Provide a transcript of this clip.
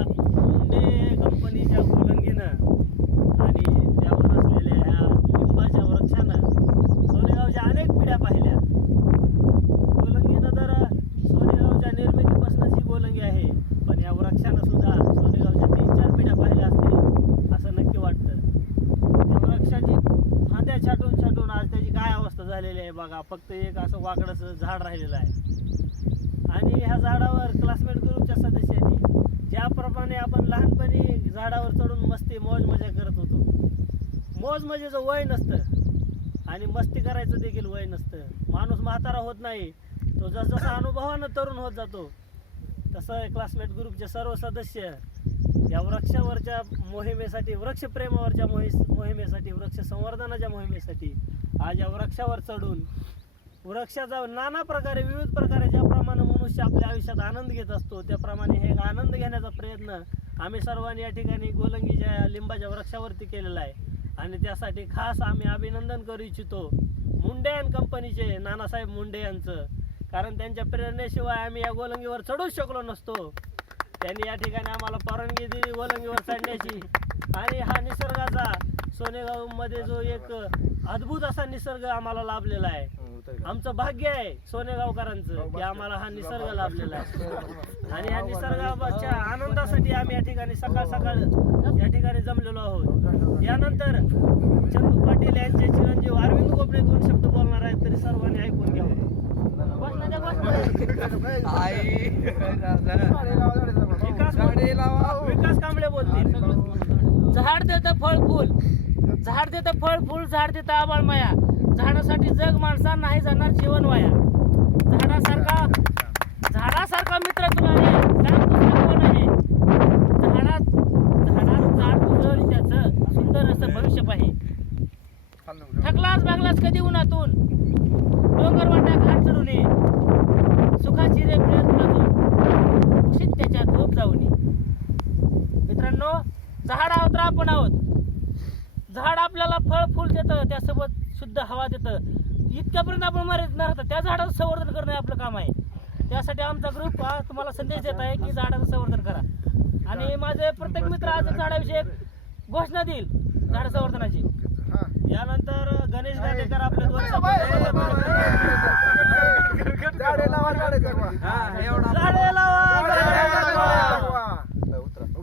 मुंडे कंपनीच्या गोलंगीनं आणि त्यावर असलेल्या ह्या लिंबाच्या वृक्षानं सोनेगावच्या अनेक पिढ्या पाहिल्या. गोलंगीनं तर सोनेगावच्या निर्मितीपासूनच ही गोलंगी आहे पण या वृक्षानं सुद्धा सोनेगावच्या तीन चार पिढ्या पाहिल्या असतील असं नक्की वाटतं. त्या वृक्षाची फांद्या छाटून छाटून आज त्याची काय अवस्था झालेली आहे बघा फक्त एक असं वाकडंसं झाड राहिलेलं आहे. आणि ह्या झाडावर क्लासमेट ग्रुपच्या सध्या ज्याप्रमाणे आपण लहानपणी झाडावर चढून मस्ती मौज मजा करत होतो. मौज म्हणजे मजेचं वय नसतं. आणि मस्ती करायचं देखील वय नसतं. माणूस म्हातारा होत नाही. तो जसजसा अनुभवानं तरुण होत जातो तसं क्लासमेट ग्रुपचे सर्व सदस्य या वृक्षावरच्या मोहिमेसाठी वृक्षप्रेमावरच्या मोहि मोहिमेसाठी वृक्ष संवर्धनाच्या मोहिमेसाठी आज या वृक्षावर चढून वृक्षाचा नाना प्रकारे विविध प्रकारे ज्या मनुष्य आपल्या आयुष्यात आनंद घेत असतो. त्याप्रमाणे हे आनंद घेण्याचा प्रयत्न आम्ही सर्वांनी या ठिकाणी गोलंगीच्या लिंबाच्या वृक्षावरती केलेला आहे. आणि त्यासाठी खास आम्ही अभिनंदन करू इच्छितो मुंडे अँड कंपनीचे नानासाहेब मुंडे यांचं. कारण त्यांच्या प्रेरणेशिवाय आम्ही या गोलंगीवर चढूच शकलो नसतो. त्यांनी या ठिकाणी आम्हाला परवानगी दिली गोलंगीवर चढण्याची. आणि हा निसर्गाचा सोनेगावमध्ये जो एक अद्भुत असा निसर्ग आम्हाला लाभलेला आहे. आमचं भाग्य आहे सोनेगावकरांचं की आम्हाला हा निसर्ग लाभलेला आहे. आणि या निसर्गाच्या आनंदासाठी आम्ही या ठिकाणी सकाळ सकाळ या ठिकाणी जमलेलो आहोत. यानंतर चंदू पाटील यांचे चिरंजीव अरविंद गोपणे दोन शब्द बोलणार आहेत तरी सर्वांनी ऐकून घ्यावं घोषणा द्या, घोषणा द्या. विकास कांबळे बोलतील. झाड देतं फळ फूल. झाड देतं फळ फूल झाड देतं आबाळ माया. झाडासाठी जग माणसा नाही जाणार जीवन वाया. झाडासारखा झाडासारखा मित्र तुला आहे? झाड तुझं त्याचं सुंदर असं भविष्य पाहिजे थकलास भागलास कधी उन्हातून? डोंगर वाटा घाट चढून ये सुखाची रे मिळत तुला तू कुशीत त्याच्या झोप जाऊन ये मित्रांनो झाड आहोत तर आपण आहोत. झाड आपल्याला फळ फूल देतं त्यासोबत शुद्ध हवा देतं. इतक्यापर्यंत आपण मर्यादित न राहता त्या झाडाचं संवर्धन करणं हे आपलं काम आहे. त्यासाठी आमचा ग्रुप हा तुम्हाला संदेश देत आहे की झाडाचं संवर्धन करा. आणि माझे प्रत्येक मित्र आज झाडाविषयी घोषणा देईल झाड संवर्धनाची. यानंतर गणेश गाडेकर आपले दोन शब्द झाडे लावा